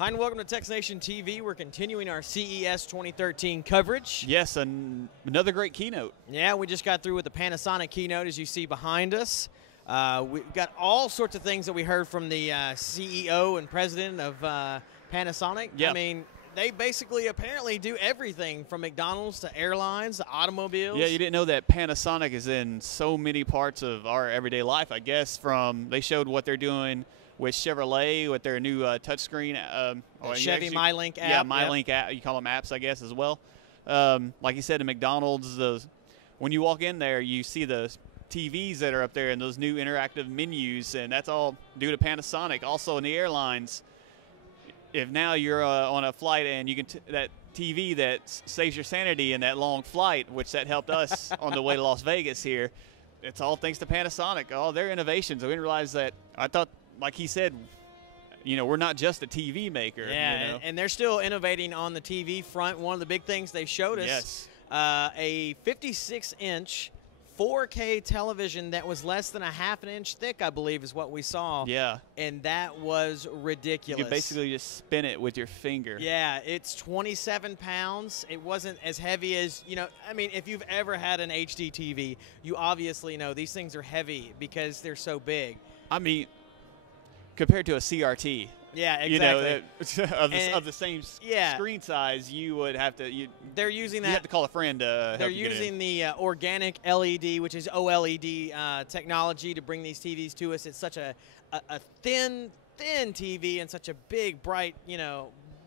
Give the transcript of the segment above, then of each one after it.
Hi, and welcome to txtNationTV. We're continuing our CES 2013 coverage. Yes, another great keynote. Yeah, we just got through with the Panasonic Keynote, as you see behind us. We've got all sorts of things that we heard from the CEO and president of Panasonic. Yep. I mean, they basically apparently do everything from McDonald's to airlines to automobiles. Yeah, you didn't know that Panasonic is in so many parts of our everyday life, I guess. They showed what they're doing with Chevrolet with their new touchscreen. Chevy MyLink app. Yeah, MyLink app. You call them apps, I guess, as well. Like you said, in McDonald's, when you walk in there, you see the TVs that are up there and those new interactive menus, and that's all due to Panasonic. Also in the airlines, if now you're on a flight and you can that TV that saves your sanity in that long flight, which that helped us on the way to Las Vegas here, it's all thanks to Panasonic. All their innovations. I didn't realize that. I thought, like he said, we're not just a TV maker. Yeah, and they're still innovating on the TV front. One of the big things they showed us, yes, a 56-inch 4K television that was less than a half an inch thick, I believe, is what we saw. Yeah. And that was ridiculous. You could basically just spin it with your finger. Yeah, it's 27 pounds. It wasn't as heavy as, I mean, if you've ever had an HD TV, you obviously know these things are heavy because they're so big. I mean, compared to a CRT. Yeah, exactly. Of the same screen size, you would have to. They're using that. You have to call a friend. They're using the organic LED, which is OLED technology, to bring these TVs to us. It's such a thin TV and such a big, bright,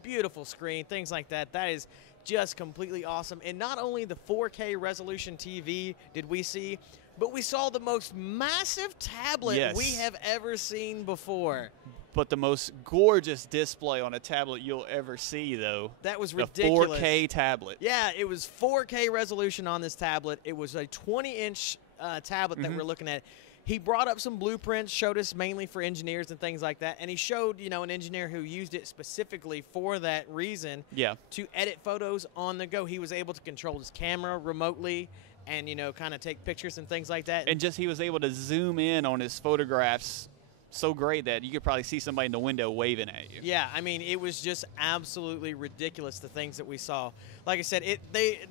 beautiful screen. Things like that. That is just completely awesome. And not only the 4K resolution TV did we see, but we saw the most massive tablet we have ever seen before. But the most gorgeous display on a tablet you'll ever see, though. That was ridiculous. The 4K tablet. Yeah, it was 4K resolution on this tablet. It was a 20-inch tablet that we're looking at. He brought up some blueprints, showed us mainly for engineers and things like that. And he showed, an engineer who used it specifically for that reason to edit photos on the go. He was able to control his camera remotely and, kind of take pictures and things like that. And he was able to zoom in on his photographs so great that you could probably see somebody in the window waving at you. Yeah, I mean, it was just absolutely ridiculous, the things that we saw. Like I said,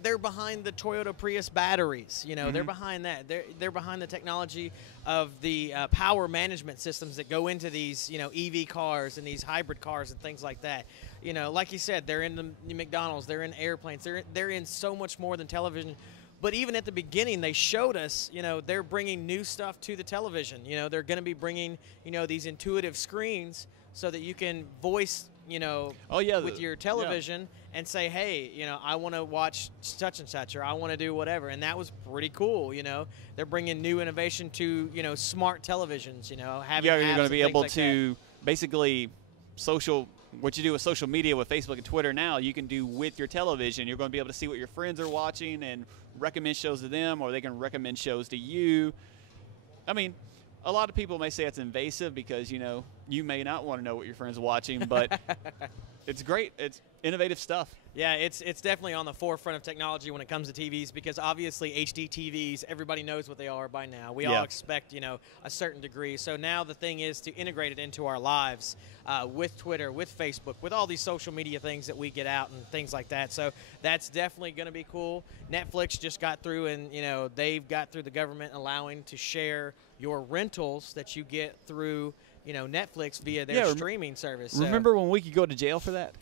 they're behind the Toyota Prius batteries. They're behind that. They're behind the technology of the power management systems that go into these, EV cars and these hybrid cars and things like that. Like you said, they're in the McDonald's, they're in airplanes, they're in so much more than television. But even at the beginning, they showed us, they're bringing new stuff to the television. They're going to be bringing, these intuitive screens so that you can voice, with your television and say, hey, I want to watch such and such, or I want to do whatever. And that was pretty cool. They're bringing new innovation to, smart televisions, having you're apps going to be able like to basically what you do with social media with Facebook and Twitter now, you can do with your television. You're going to be able to see what your friends are watching and recommend shows to them, or they can recommend shows to you. I mean, a lot of people may say it's invasive because, you may not want to know what your friends are watching, but it's great. It's innovative stuff. Yeah, it's definitely on the forefront of technology when it comes to TVs, because obviously HD TVs, everybody knows what they are by now. We all expect, a certain degree. So now the thing is to integrate it into our lives with Twitter, with Facebook, with all these social media things that we get out and things like that. So that's definitely going to be cool. Netflix just got through, and, they've got through the government allowing to share your rentals that you get through Netflix via their streaming service. So. Remember when we could go to jail for that?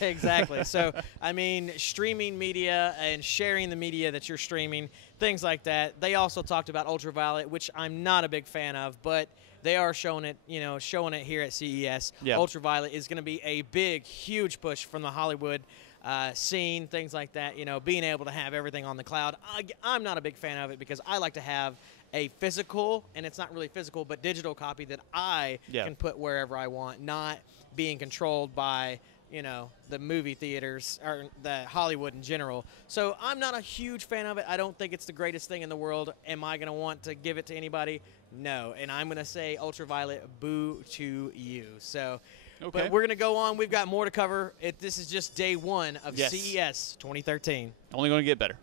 Exactly. So, I mean, streaming media and sharing the media that you're streaming, things like that. They also talked about ultraviolet, which I'm not a big fan of, but they are showing it, here at CES. Yeah. Ultraviolet is going to be a big, huge push from the Hollywood scene, things like that, being able to have everything on the cloud. I'm not a big fan of it because I like to have a physical, and it's not really physical, but digital copy that I can put wherever I want, not being controlled by, the movie theaters or the Hollywood in general. So I'm not a huge fan of it. I don't think it's the greatest thing in the world. Am I going to want to give it to anybody? No. And I'm going to say ultraviolet, boo to you. So, but we're going to go on. We've got more to cover. This is just day one of CES 2013. Only going to get better.